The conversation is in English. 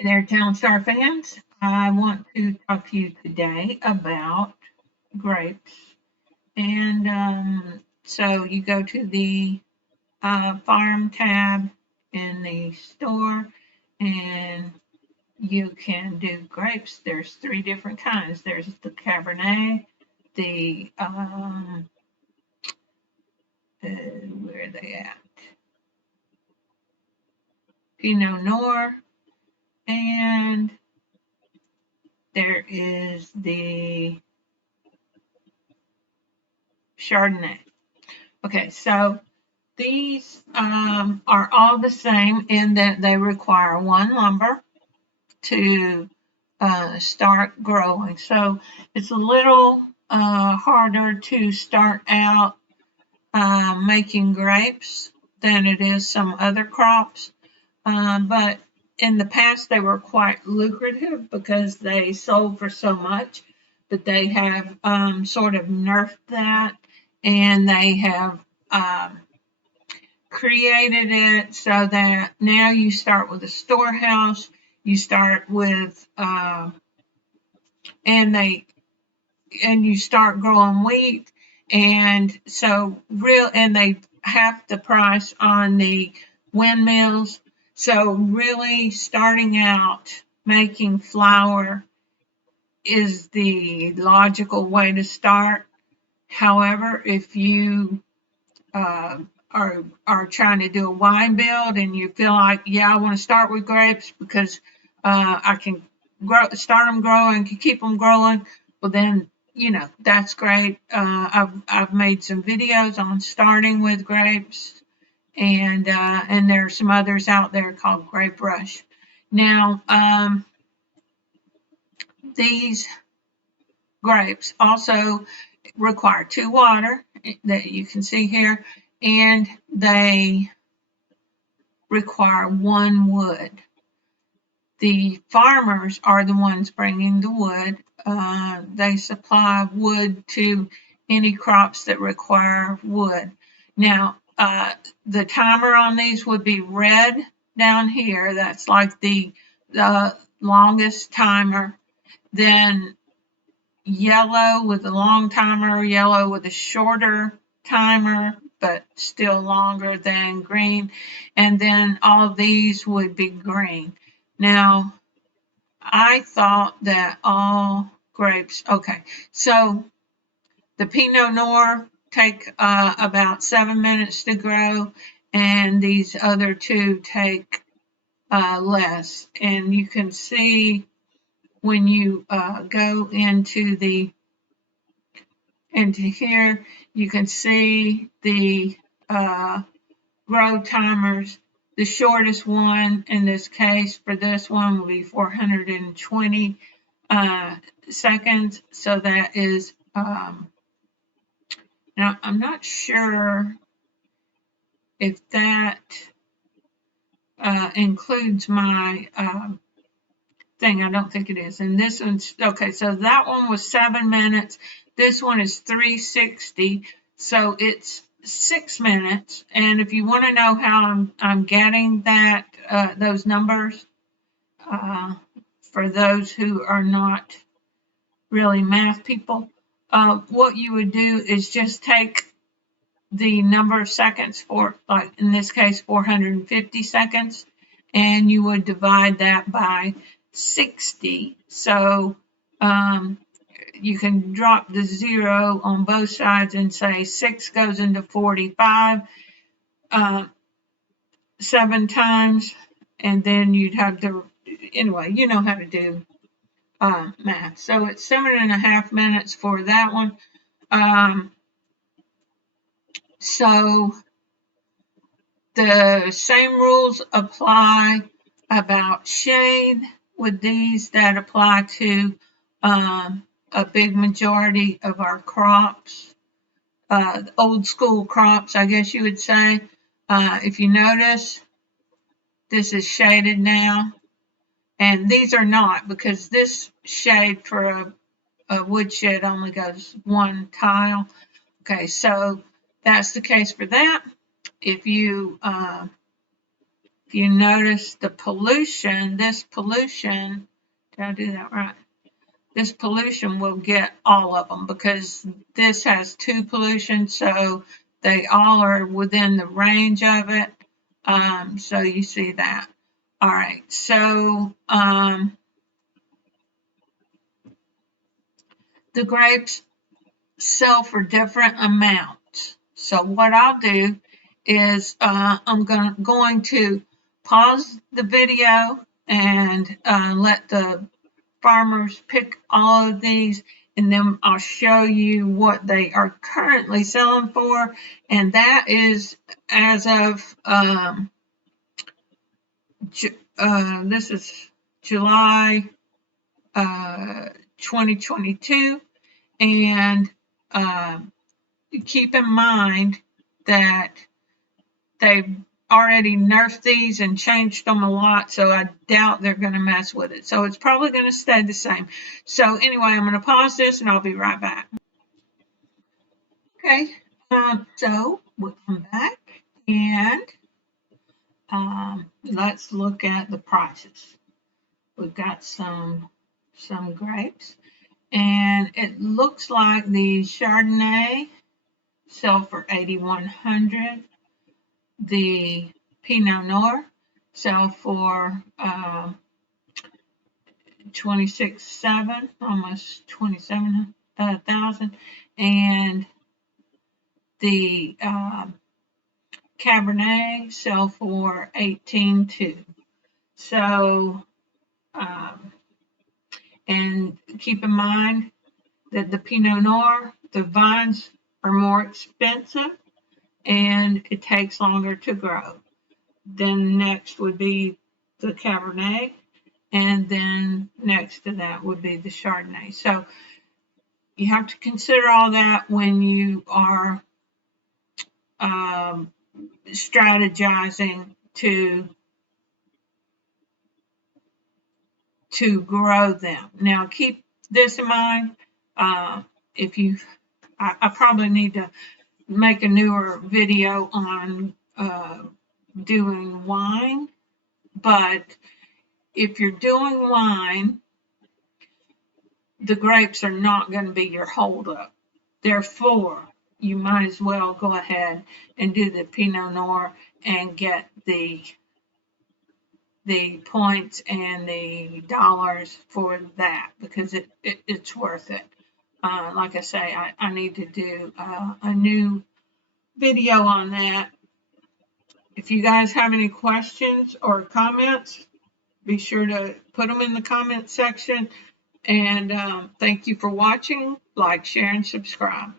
Hey there, Town Star fans. I want to talk to you today about grapes. And so you go to the farm tab in the store and you can do grapes. There's three different kinds. There's the Cabernet, the, where are they at? Pinot Noir, and there is the Chardonnay. Okay, so these are all the same in that they require one lumber to start growing. So it's a little harder to start out making grapes than it is some other crops. But in the past, they were quite lucrative because they sold for so much. But they have sort of nerfed that, and they have created it so that now you start with a storehouse, you start with and you start growing wheat, and so and they half the price on the windmills. So really starting out making flour is the logical way to start. However, if you are trying to do a wine build and you feel like, yeah, I want to start with grapes because I can start them growing, can keep them growing, well then, that's great. I've made some videos on starting with grapes, and there are some others out there called Grape Rush. Now, these grapes also require 2 water that you can see here, and they require 1 wood. The farmers are the ones bringing the wood. They supply wood to any crops that require wood. Now, the timer on these would be red down here. That's like the longest timer. Then yellow with a long timer, yellow with a shorter timer, but still longer than green. And then all of these would be green. Now, I thought that all grapes, okay, so the Pinot Noir take about 7 minutes to grow, and these other two take less. And you can see when you go into here, you can see the grow timers. The shortest one in this case for this one will be 420 seconds. So that is, now I'm not sure if that includes my thing. I don't think it is. And this one's, okay, so that one was 7 minutes. This one is 360. So it's 6 minutes. And if you want to know how I'm getting that, those numbers, for those who are not really math people, what you would do is just take the number of seconds for, like in this case, 450 seconds, and you would divide that by 60. So you can drop the 0 on both sides and say 6 goes into 45 7 times, and then you'd have to, anyway, you know how to do math. So it's 7.5 minutes for that one. So the same rules apply about shade with these that apply to a big majority of our crops, old school crops, I guess you would say. If you notice, this is shaded now, and these are not, because this shade for a woodshed only goes 1 tile. Okay, so that's the case for that. If you if you notice the pollution, this pollution, did I do that right? This pollution will get all of them because this has 2 pollution, so they all are within the range of it. So you see that. All right, so the grapes sell for different amounts. So what I'll do is I'm going to pause the video and let the farmers pick all of these, and then I'll show you what they are currently selling for, and that is as of this is July 2022, and keep in mind that they've already nerfed these and changed them a lot, so I doubt they're going to mess with it. So it's probably going to stay the same. So anyway, I'm going to pause this and I'll be right back. Okay, so we'll come back and let's look at the prices. We've got some grapes, and it looks like the Chardonnay sell for $8,100. The Pinot Noir sell for $26,700, almost $27,000, and the Cabernet sell for $18,200. So, and keep in mind that the Pinot Noir, the vines are more expensive and it takes longer to grow. Then next would be the Cabernet, and then next to that would be the Chardonnay. So you have to consider all that when you are strategizing to grow them. Now keep this in mind. If you, I probably need to make a newer video on doing wine, but if you're doing wine, the grapes are not going to be your holdup. Therefore, you might as well go ahead and do the Pinot Noir and get the points and the dollars for that, because it's worth it. Like I say, I need to do a new video on that. If you guys have any questions or comments, be sure to put them in the comment section. And thank you for watching. Like, share, and subscribe.